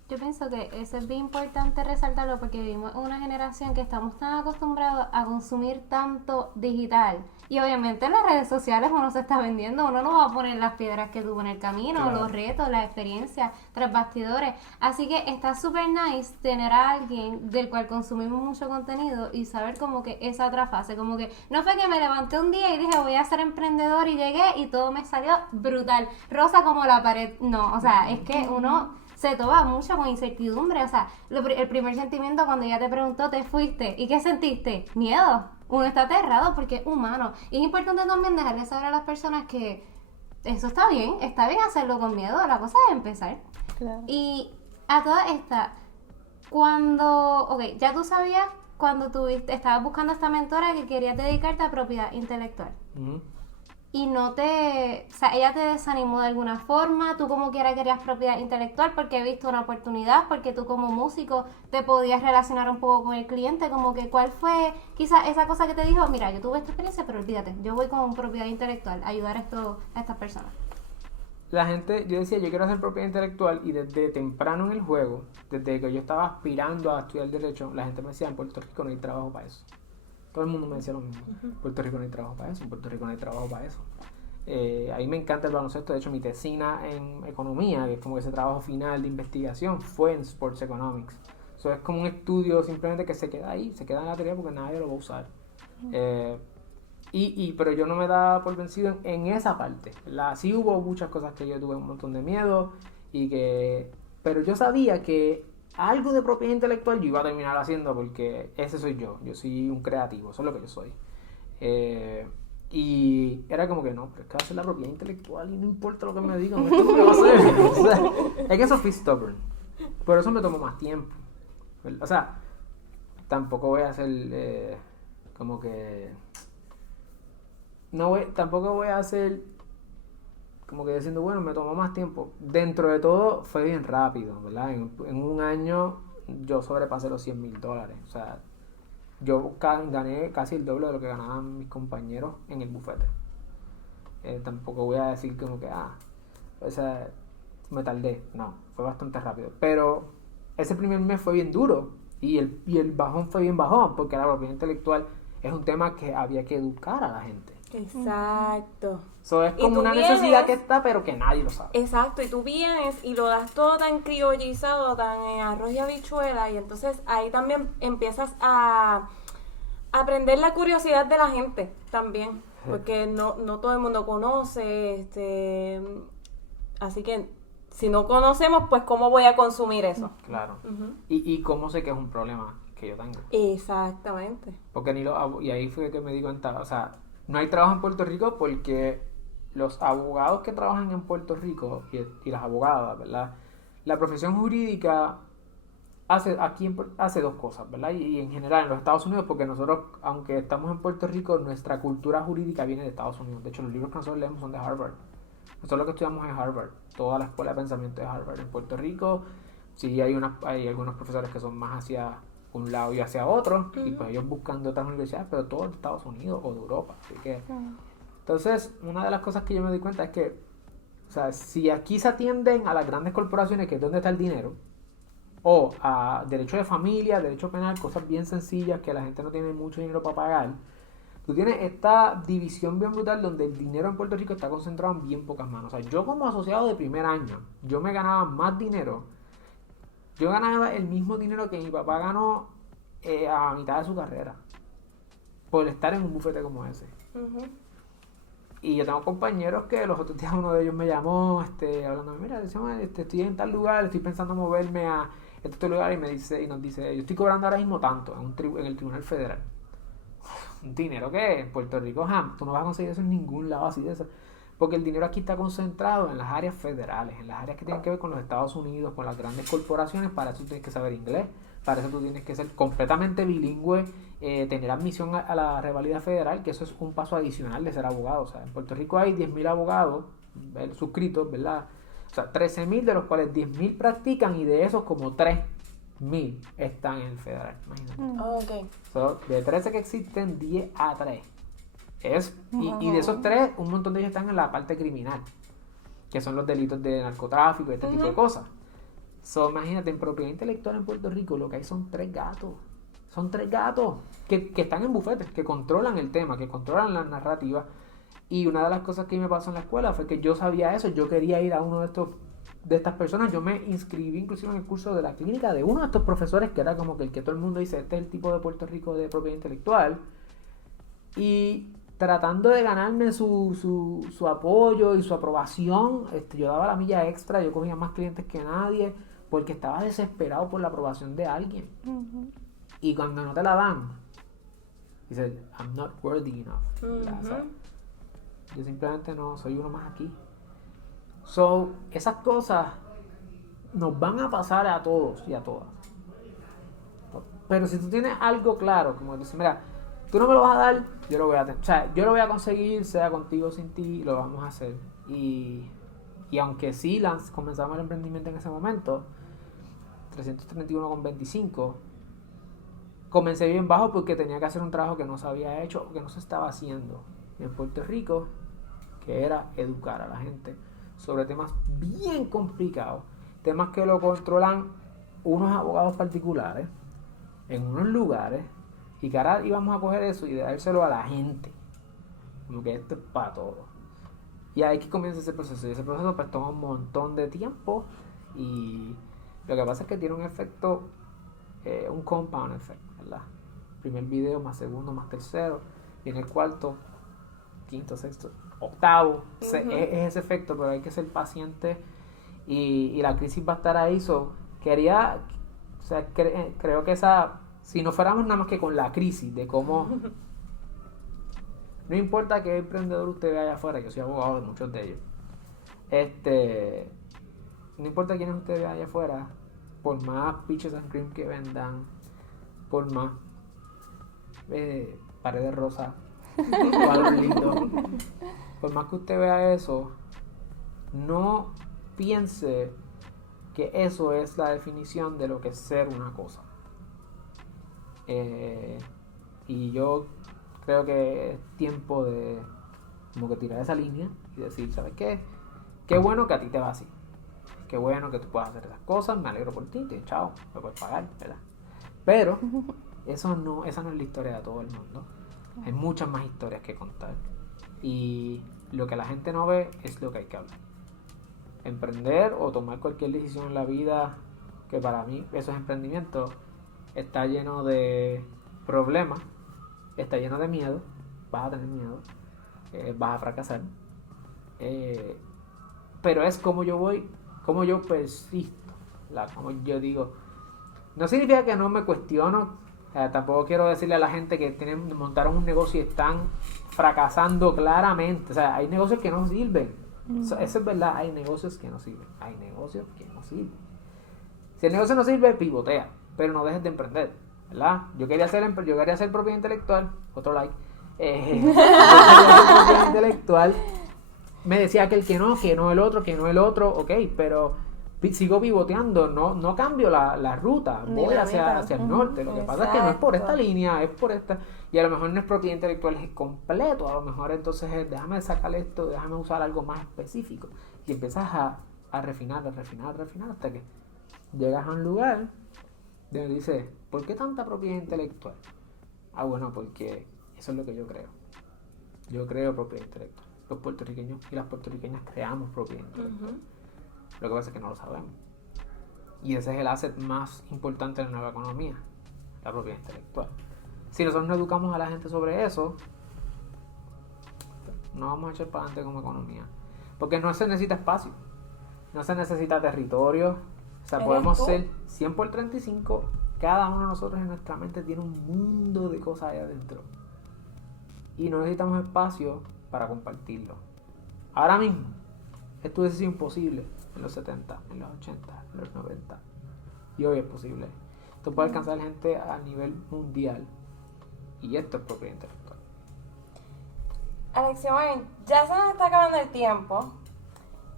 Yo pienso que eso es bien importante resaltarlo porque vivimos en una generación que estamos tan acostumbrados a consumir tanto digital. Y obviamente en las redes sociales uno se está vendiendo, uno no va a poner las piedras que tuvo en el camino, Claro. los retos, las experiencias, tras bastidores. Así que está súper nice tener a alguien del cual consumimos mucho contenido y saber como que esa otra fase, como que no fue que me levanté un día y dije voy a ser emprendedor y llegué y todo me salió brutal, rosa como la pared. No, o sea, es que uno se toma mucho con incertidumbre, o sea, el primer sentimiento cuando ella te preguntó, te fuiste, ¿y qué sentiste? Miedo. Uno está aterrado porque es humano. Y es importante también dejarle saber a las personas que eso está bien hacerlo con miedo, la cosa es empezar. Claro. Y a toda esta, cuando, ya tú sabías cuando estabas buscando a esta mentora que querías dedicarte a propiedad intelectual. Ujú. Y o sea, ella te desanimó de alguna forma, tú como quiera querías propiedad intelectual porque he visto una oportunidad, porque tú como músico te podías relacionar un poco con el cliente, como que cuál fue quizás esa cosa que te dijo, mira, yo tuve esta experiencia, pero olvídate, yo voy con propiedad intelectual, a ayudar a estas personas. La gente, yo decía, yo quiero hacer propiedad intelectual y desde temprano en el juego, desde que yo estaba aspirando a estudiar Derecho, la gente me decía, en Puerto Rico no hay trabajo para eso. Todo el mundo me decía lo mismo. En Puerto Rico no hay trabajo para eso, en Puerto Rico no hay trabajo para eso. A mí me encanta el baloncesto, de hecho mi tesina en economía, que es como ese trabajo final de investigación, fue en Sports Economics. Eso es como un estudio simplemente que se queda ahí, se queda en la teoría porque nadie lo va a usar. Pero yo no me daba por vencido en esa parte, ¿verdad? Sí hubo muchas cosas que yo tuve un montón de miedo, pero yo sabía que algo de propiedad intelectual yo iba a terminar haciendo porque ese soy yo soy un creativo, eso es lo que yo soy. Y era como que no, pero es que va a ser la propiedad intelectual y no importa lo que me digan, esto es lo que va a hacer. O sea, es que eso fui stubborn, por eso me tomó más tiempo. O sea, tampoco voy a hacer como que... tampoco voy a hacer como que diciendo, bueno, me tomó más tiempo. Dentro de todo fue bien rápido, ¿verdad? En un año yo sobrepasé los $100,000. O sea, yo gané casi el doble de lo que ganaban mis compañeros en el bufete. Tampoco voy a decir como que, o sea, me tardé. No, fue bastante rápido. Pero ese primer mes fue bien duro. Y el bajón fue bien bajón, porque la propiedad intelectual es un tema que había que educar a la gente. Exacto. So, es como una necesidad que está, pero que nadie lo sabe. Exacto, y tú vienes y lo das todo tan criollizado, tan en arroz y habichuela, y entonces ahí también empiezas a aprender la curiosidad de la gente también, porque no todo el mundo conoce, así que si no conocemos, pues ¿cómo voy a consumir eso? Claro. Y cómo sé que es un problema que yo tengo. Exactamente. Porque y ahí fue que me di cuenta, o sea, no hay trabajo en Puerto Rico porque los abogados que trabajan en Puerto Rico y las abogadas, ¿verdad? La profesión jurídica hace dos cosas, ¿verdad? Y en general en los Estados Unidos, porque nosotros, aunque estamos en Puerto Rico, nuestra cultura jurídica viene de Estados Unidos. De hecho, los libros que nosotros leemos son de Harvard. Nosotros lo que estudiamos es Harvard. Toda la escuela de pensamiento de Harvard. En Puerto Rico, sí hay algunos profesores que son más hacia un lado y hacia otro, y pues ellos buscan de otras universidades, pero todo de Estados Unidos o de Europa. Así que, entonces, una de las cosas que yo me di cuenta es que, o sea, si aquí se atienden a las grandes corporaciones, que es donde está el dinero, o a derecho de familia, derecho penal, cosas bien sencillas que la gente no tiene mucho dinero para pagar, tú tienes esta división bien brutal donde el dinero en Puerto Rico está concentrado en bien pocas manos. O sea, yo como asociado de primer año, yo me ganaba más dinero. Yo ganaba el mismo dinero que mi papá ganó a mitad de su carrera por estar en un bufete como ese. Y yo tengo compañeros que los otros días uno de ellos me llamó hablando, mira, estoy en tal lugar, estoy pensando moverme a este lugar, y nos dice, yo estoy cobrando ahora mismo tanto en el Tribunal Federal. Un dinero que en Puerto Rico tú no vas a conseguir eso en ningún lado así de eso. Porque el dinero aquí está concentrado en las áreas federales, en las áreas que tienen que ver con los Estados Unidos, con las grandes corporaciones. Para eso tú tienes que saber inglés, para eso tú tienes que ser completamente bilingüe, tener admisión a la revalida federal, que eso es un paso adicional de ser abogado. O sea, en Puerto Rico hay 10,000 abogados suscritos, ¿verdad? O sea, 13,000, de los cuales 10,000 practican, y de esos como 3,000 están en el federal. Imagínate. Okay. So, de 13 que existen, 10 a 3. Y de esos 3, un montón de ellos están en la parte criminal, que son los delitos de narcotráfico y este tipo de cosas. So, imagínate, en propiedad intelectual en Puerto Rico lo que hay son 3 gatos. Son 3 gatos que están en bufetes, que controlan el tema, que controlan la narrativa. Y una de las cosas que me pasó en la escuela fue que yo sabía eso, yo quería ir a uno de estas personas. Yo me inscribí inclusive en el curso de la clínica de uno de estos profesores, que era como que el que todo el mundo dice, este es el tipo de Puerto Rico de propiedad intelectual. Y tratando de ganarme su apoyo y su aprobación, yo daba la milla extra, yo cogía más clientes que nadie, porque estaba desesperado por la aprobación de alguien. Y cuando no te la dan, dices, I'm not worthy enough. O sea, yo simplemente no soy uno más aquí. So, esas cosas nos van a pasar a todos y a todas. Pero si tú tienes algo claro, como dices, mira, tú no me lo vas a dar, yo lo voy a tener. O sea, yo lo voy a conseguir, sea contigo o sin ti, lo vamos a hacer. Y aunque sí comenzamos el emprendimiento en ese momento, 331,25, comencé bien bajo porque tenía que hacer un trabajo que no se había hecho o que no se estaba haciendo en Puerto Rico, que era educar a la gente sobre temas bien complicados, temas que lo controlan unos abogados particulares en unos lugares, y que ahora íbamos a coger eso y dárselo a la gente, como que esto es para todos. Y ahí que comienza ese proceso, y ese proceso pues toma un montón de tiempo, y lo que pasa es que tiene un efecto, un compound effect, ¿verdad? Primer video más segundo más tercero, viene el cuarto, quinto, sexto, octavo, es ese efecto, pero hay que ser paciente, y la crisis va a estar ahí. Creo que si no fuéramos nada más que con la crisis de cómo, no importa qué emprendedor usted vea allá afuera, yo soy abogado de muchos de ellos, no importa quiénes usted vea allá afuera, por más peaches and cream que vendan, por más paredes rosas, cuadros lindos, por más que usted vea eso, no piense que eso es la definición de lo que es ser una cosa. Y yo creo que es tiempo de como que tirar esa línea y decir, ¿sabes qué? Qué bueno que a ti te va así. Qué bueno que tú puedas hacer esas cosas, me alegro por ti, chao, me puedes pagar, ¿verdad? Pero esa no es la historia de todo el mundo. Hay muchas más historias que contar. Y lo que la gente no ve es lo que hay que hablar. Emprender o tomar cualquier decisión en la vida, que para mí eso es emprendimiento, está lleno de problemas, está lleno de miedo, vas a tener miedo, vas a fracasar, pero es como yo persisto, como yo digo. No significa que no me cuestiono, tampoco quiero decirle a la gente que montaron un negocio y están fracasando claramente. O sea, hay negocios que no sirven. Eso es verdad, hay negocios que no sirven. Si el negocio no sirve, pivotea, pero no dejes de emprender, ¿verdad? Yo quería hacer propiedad intelectual, otro like. Yo quería hacer propiedad intelectual. Me decía que no el otro, ok, pero sigo pivoteando, no cambio la ruta, voy hacia el norte. Lo que pasa es que no es por esta línea, es por esta, y a lo mejor no es propiedad intelectual, es completo. A lo mejor entonces es, déjame sacar esto, déjame usar algo más específico, y empiezas a refinar hasta que llegas a un lugar donde dices, ¿por qué tanta propiedad intelectual? Bueno, porque eso es lo que yo creo. Yo creo propiedad intelectual. Los puertorriqueños y las puertorriqueñas creamos propiedad intelectual. Lo que pasa es que no lo sabemos. Y ese es el asset más importante de la nueva economía, la propiedad intelectual. Si nosotros no educamos a la gente sobre eso, no vamos a echar para adelante como economía. Porque no se necesita espacio, no se necesita territorio. O sea, podemos ser 100 por 35. Cada uno de nosotros en nuestra mente tiene un mundo de cosas ahí adentro. Y no necesitamos espacio para compartirlo. Ahora mismo, esto hubiese sido imposible en los 70, en los 80, en los 90. Y hoy es posible. Esto puede alcanzar gente a nivel mundial. Y esto es propiedad intelectual. Alexiomar, ya se nos está acabando el tiempo.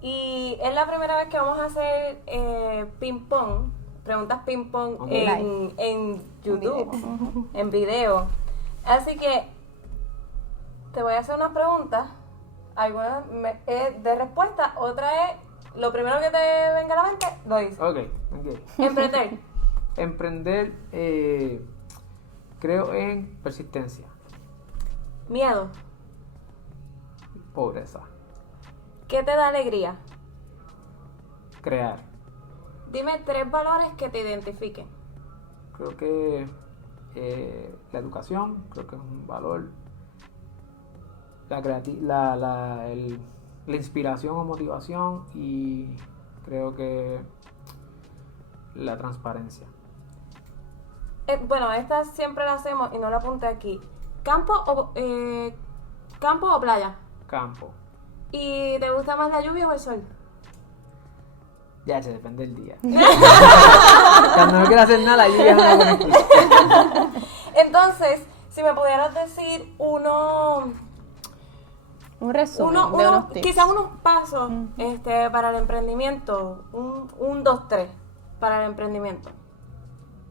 Y es la primera vez que vamos a hacer ping-pong, preguntas ping-pong en YouTube, en video. Así que te voy a hacer unas preguntas, algunas de respuesta, otra es lo primero que te venga a la mente, lo dices. Ok. Emprender, creo en persistencia. Miedo. Pobreza. ¿Qué te da alegría? Crear. Dime 3 valores que te identifiquen. Creo que la educación, creo que es un valor. La inspiración o motivación, y creo que la transparencia. Bueno, esta siempre la hacemos y no la apunté aquí. ¿Campo o playa? Campo. ¿Y te gusta más la lluvia o el sol? Ya, se depende del día. Cuando no quiero hacer nada, yo ya es una buena excusa. Entonces, si me pudieras decir Un resumen de unos tips. quizás unos pasos para el emprendimiento, un 2, 3 para el emprendimiento.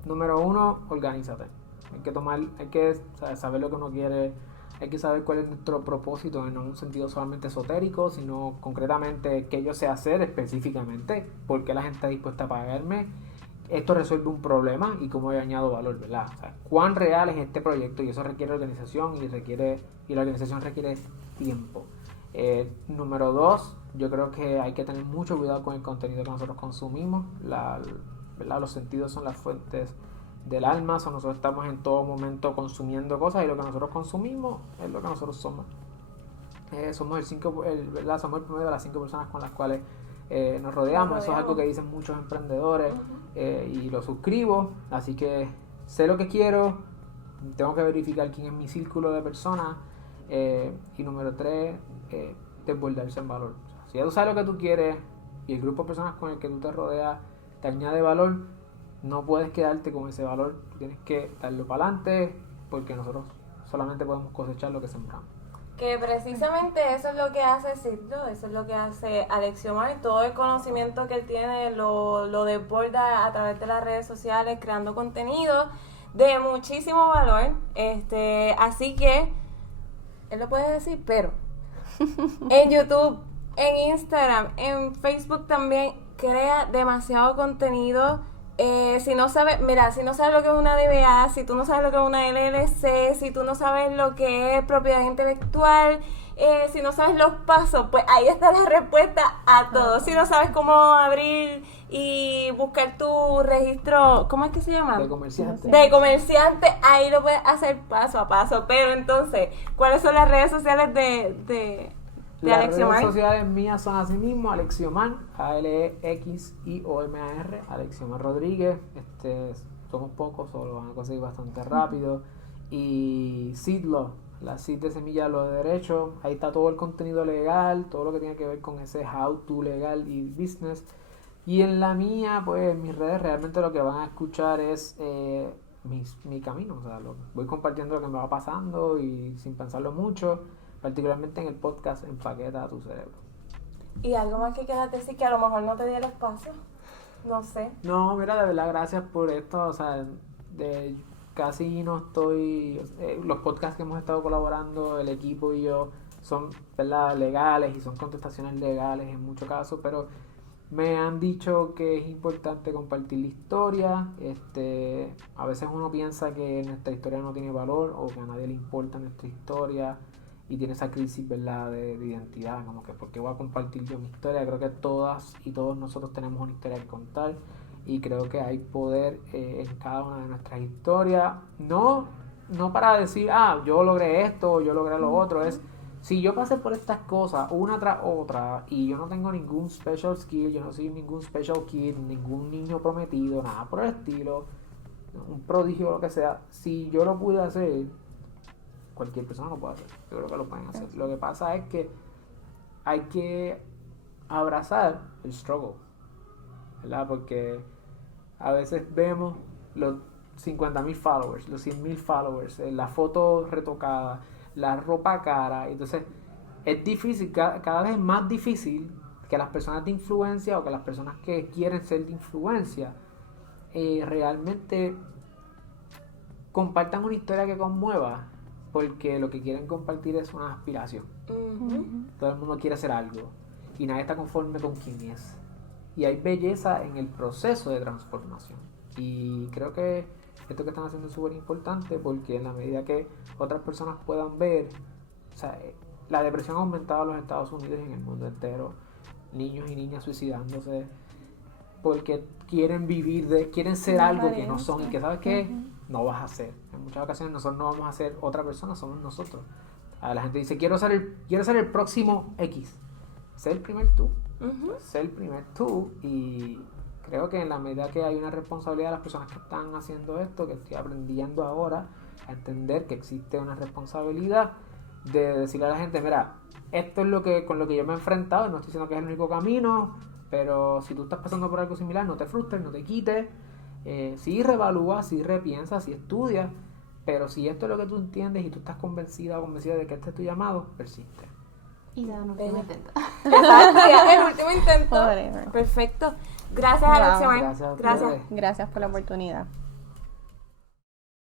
Número 1, organízate. Hay que saber lo que uno quiere, hay que saber cuál es nuestro propósito, no en un sentido solamente esotérico, sino concretamente qué yo sé hacer específicamente, por qué la gente está dispuesta a pagarme, esto resuelve un problema y cómo yo añado valor, ¿verdad? O sea, cuán real es este proyecto, y eso requiere organización y la organización requiere tiempo. Número 2, yo creo que hay que tener mucho cuidado con el contenido que nosotros consumimos, ¿verdad? Los sentidos son las fuentes del alma, nosotros estamos en todo momento consumiendo cosas y lo que nosotros consumimos es lo que nosotros somos. Somos el promedio de las 5 personas con las cuales nos rodeamos. Eso es algo que dicen muchos emprendedores y lo suscribo, así que sé lo que quiero, tengo que verificar quién es mi círculo de personas y número 3, desbordarse en valor. O sea, si ya tú sabes lo que tú quieres y el grupo de personas con el que tú te rodeas te añade valor, no puedes quedarte con ese valor, tú tienes que darlo para adelante porque nosotros solamente podemos cosechar lo que sembramos. Que precisamente eso es lo que hace Sidlo, eso es lo que hace Alexiomar, y todo el conocimiento que él tiene lo desborda a través de las redes sociales, creando contenido de muchísimo valor. Así que, él lo puede decir, pero en YouTube, en Instagram, en Facebook también crea demasiado contenido. Si no sabes lo que es una DBA, si tú no sabes lo que es una LLC, si tú no sabes lo que es propiedad intelectual, si no sabes los pasos, pues ahí está la respuesta a todo. Si no sabes cómo abrir y buscar tu registro, ¿cómo es que se llama? De comerciante. De comerciante, ahí lo puedes hacer paso a paso. Pero entonces, ¿cuáles son las redes sociales de Las Alexiomar? redes sociales mías son así mismo, Alexiomar, Alexiomar, Alexiomar Rodríguez. Somos pocos, solo van a conseguir bastante rápido. Y Sidlo, la Seed de Semilla de los Derechos, ahí está todo el contenido legal, todo lo que tiene que ver con ese how to legal y business. Y en la mía, pues en mis redes realmente lo que van a escuchar es mi camino, o sea, voy compartiendo lo que me va pasando y sin pensarlo mucho. Particularmente en el podcast Empaqueta tu cerebro. ¿Y algo más que quieras decir que a lo mejor no te di el espacio? No sé. No, mira, de verdad, gracias por esto. O sea, casi no estoy... los podcasts que hemos estado colaborando, el equipo y yo, son, ¿verdad?, legales y son contestaciones legales en muchos casos, pero me han dicho que es importante compartir la historia. A veces uno piensa que nuestra historia no tiene valor o que a nadie le importa nuestra historia. Y tiene esa crisis, ¿verdad?, de identidad, como que ¿por qué voy a compartir yo mi historia? Creo que todas y todos nosotros tenemos una historia que contar y creo que hay poder en cada una de nuestras historias. No para decir, yo logré esto o yo logré lo otro, es si yo pasé por estas cosas una tras otra y yo no tengo ningún special skill, yo no soy ningún special kid, ningún niño prometido, nada por el estilo, un prodigio o lo que sea, si yo lo pude hacer, cualquier persona lo puede hacer. Yo creo que lo pueden hacer. Lo que pasa es que hay que abrazar el struggle, ¿verdad? Porque a veces vemos los 50,000 followers, los 100,000 followers, la foto retocada, la ropa cara. Entonces es difícil, cada vez es más difícil que las personas de influencia o que las personas que quieren ser de influencia realmente compartan una historia que conmueva. Porque lo que quieren compartir es una aspiración. Todo el mundo quiere hacer algo y nadie está conforme con quién es. Y hay belleza en el proceso de transformación. Y creo que esto que están haciendo es súper importante porque en la medida que otras personas puedan ver, o sea, la depresión ha aumentado en los Estados Unidos y en el mundo entero. Niños y niñas suicidándose porque quieren quieren ser algo que no son y que, ¿sabes qué? No vas a ser. En muchas ocasiones nosotros no vamos a ser otra persona, somos nosotros. La gente dice, quiero ser el próximo X. Ser el primer tú. Ser el primer tú. Y creo que en la medida que hay una responsabilidad de las personas que están haciendo esto, que estoy aprendiendo ahora a entender que existe una responsabilidad de decirle a la gente, mira, esto es con lo que yo me he enfrentado, no estoy diciendo que es el único camino, Pero si tú estás pasando por algo similar, no te frustres, no te quites. Sí reevalúa, sí repiensa, sí estudia. Pero si esto es lo que tú entiendes y tú estás convencida o convencida de que este es tu llamado, persiste. Y da un último intento. Exacto, ya, el último intento. Forever. Perfecto. Gracias, Wow, Alexia. gracias a Gracias. ustedes. Gracias por la oportunidad.